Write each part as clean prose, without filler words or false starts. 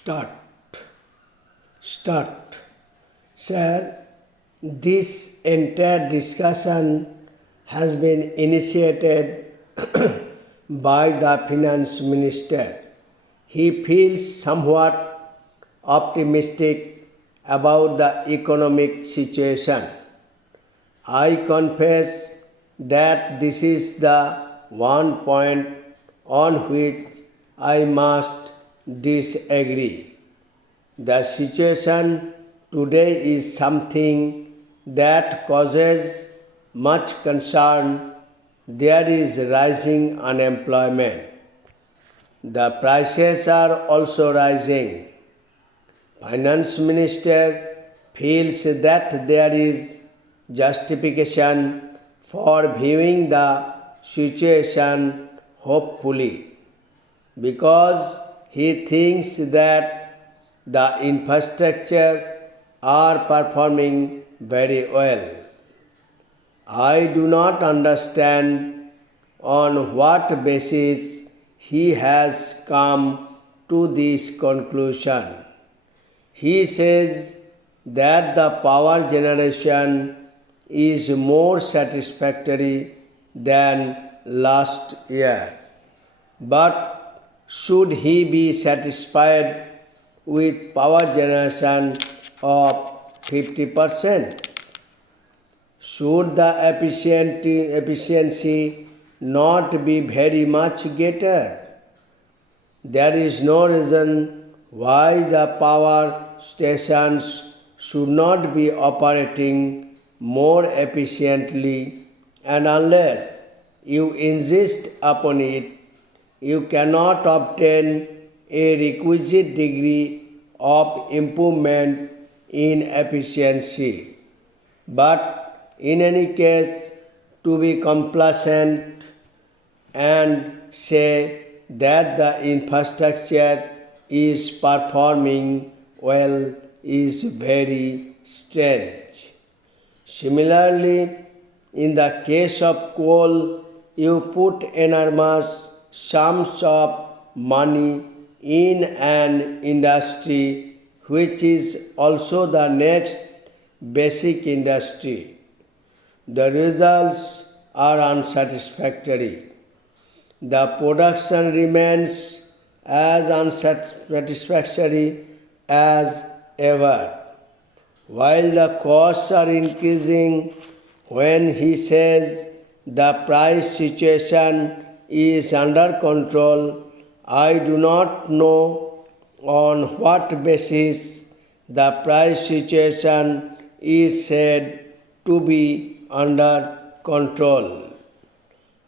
Start. Start. Sir, this entire discussion has been initiated by the finance minister. He feels somewhat optimistic about the economic situation. I confess that this is the one point on which I must disagree. The situation today is something that causes much concern. There is rising unemployment. The prices are also rising. Finance minister feels that there is justification for viewing the situation hopefully because he thinks that the infrastructure are performing very well. I do not understand on what basis he has come to this conclusion. He says that the power generation is more satisfactory than last year. But should he be satisfied with power generation of 50%? Should the efficiency not be very much greater? There is no reason why the power stations should not be operating more efficiently, and unless you insist upon it, you cannot obtain a requisite degree of improvement in efficiency. But in any case, to be complacent and say that the infrastructure is performing well is very strange. Similarly, in the case of coal, you put enormous sums of money in an industry which is also the next basic industry. The results are unsatisfactory. The production remains as unsatisfactory as ever, while the costs are increasing. When he says the price situation is under control, I do not know on what basis the price situation is said to be under control.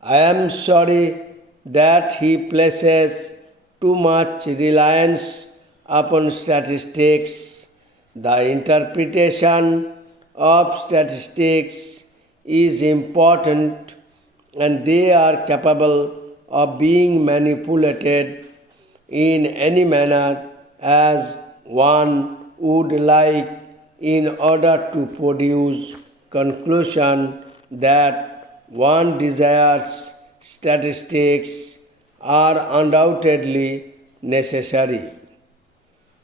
I am sorry that he places too much reliance upon statistics. The interpretation of statistics is important and they are capable of being manipulated in any manner as one would like in order to produce conclusion that one desires. Statistics are undoubtedly necessary.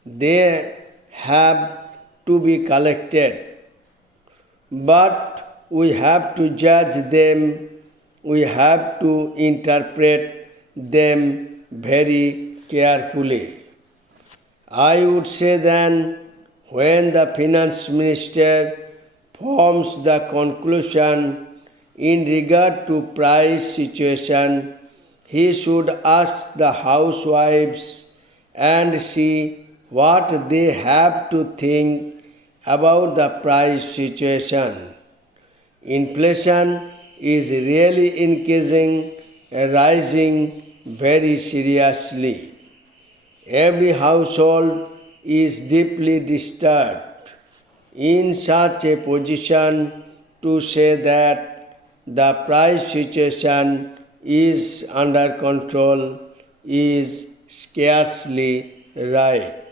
They have to be collected, but we have to judge them, we have to interpret them very carefully. I would say then, when the finance minister forms the conclusion in regard to price situation, he should ask the housewives and see what they have to think about the price situation. Inflation is really increasing, rising very seriously. Every household is deeply disturbed. In such a position, to say that the price situation is under control is scarcely right.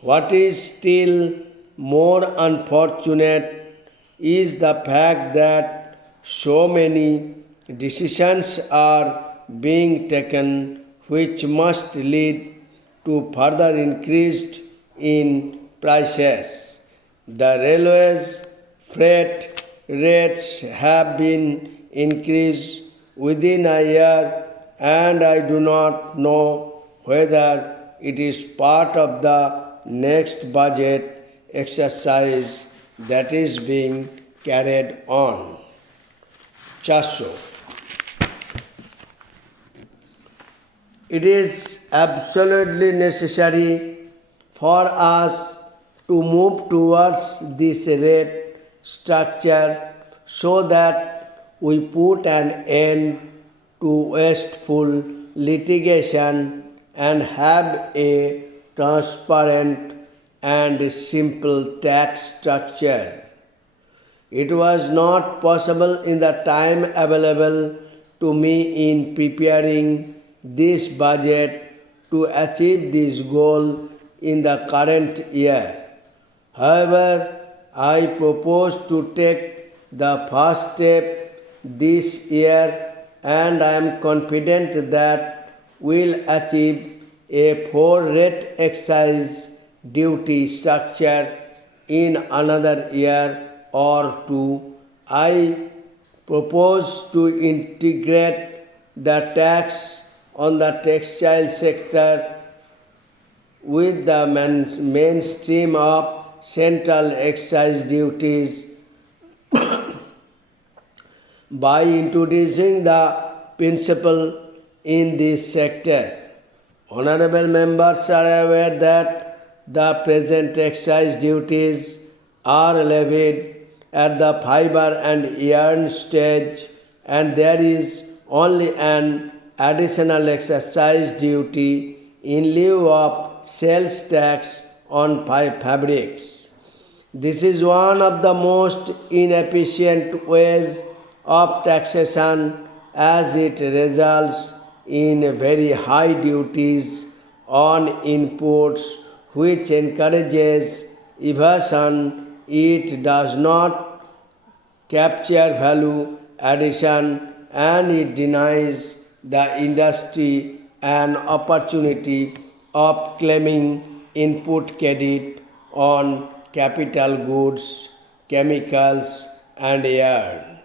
What is still more unfortunate is the fact that so many decisions are being taken which must lead to further increased in prices. The railways freight rates have been increased within a year, and I do not know whether it is part of the next budget exercise that is being carried on. 400 It is absolutely necessary for us to move towards this rate structure so that we put an end to wasteful litigation and have a transparent and simple tax structure. It was not possible in the time available to me in preparing this budget to achieve this goal in the current year. However, I propose to take the first step this year, and I am confident that we'll achieve a four-rate excise duty structure in another year or two. I propose to integrate the tax on the textile sector with the mainstream of central excise duties by introducing the principle in this sector. Honorable members are aware that the present excise duties are levied at the fiber and yarn stage, and there is only an additional excise duty in lieu of sales tax on fabrics. This is one of the most inefficient ways of taxation, as it results in very high duties on inputs, which encourages evasion. It does not capture value addition, and it denies the industry an opportunity of claiming input credit on capital goods, chemicals, and yarn.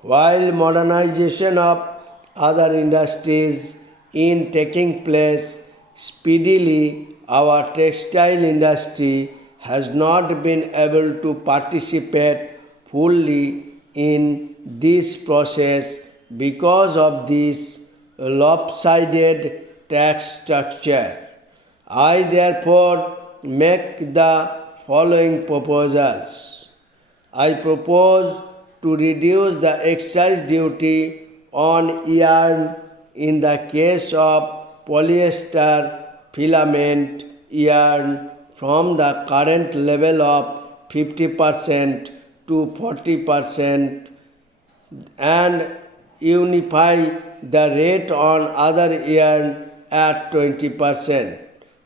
While modernization of other industries is taking place speedily, our textile industry has not been able to participate fully in this process because of this lopsided tax structure. I therefore make the following proposals. I propose to reduce the excise duty on yarn in the case of polyester filament yarn from the current level of 50% to 40% and unify the rate on other yarn at 20%,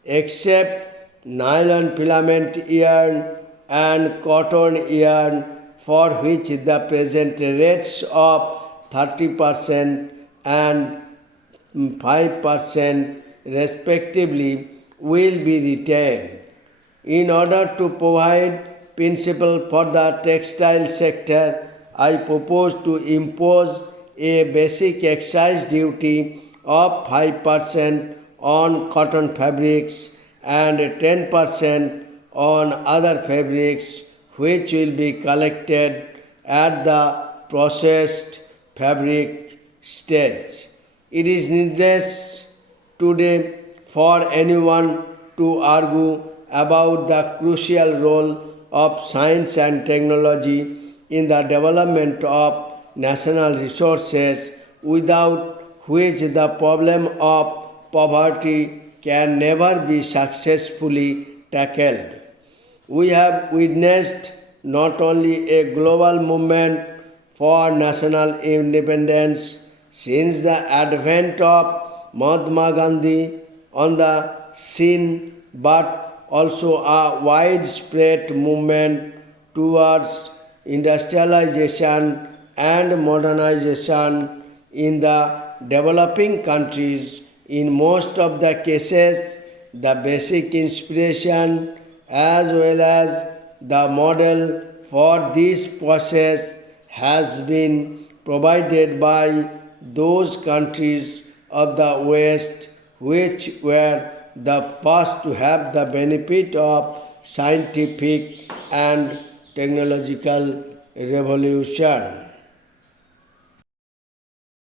except nylon filament yarn and cotton yarn, for which the present rates of 30% and 5% respectively will be retained. In order to provide principle for the textile sector, I propose to impose a basic excise duty of 5% on cotton fabrics and 10% on other fabrics, which will be collected at the processed fabric stage. It is needless today for anyone to argue about the crucial role of science and technology in the development of national resources, without which the problem of poverty can never be successfully tackled. We have witnessed not only a global movement for national independence since the advent of Mahatma Gandhi on the scene, but also a widespread movement towards industrialization and modernization in the developing countries. In most of the cases, The basic inspiration as well as the model for this process has been provided by those countries of the West which were the first to have the benefit of scientific and technological revolution.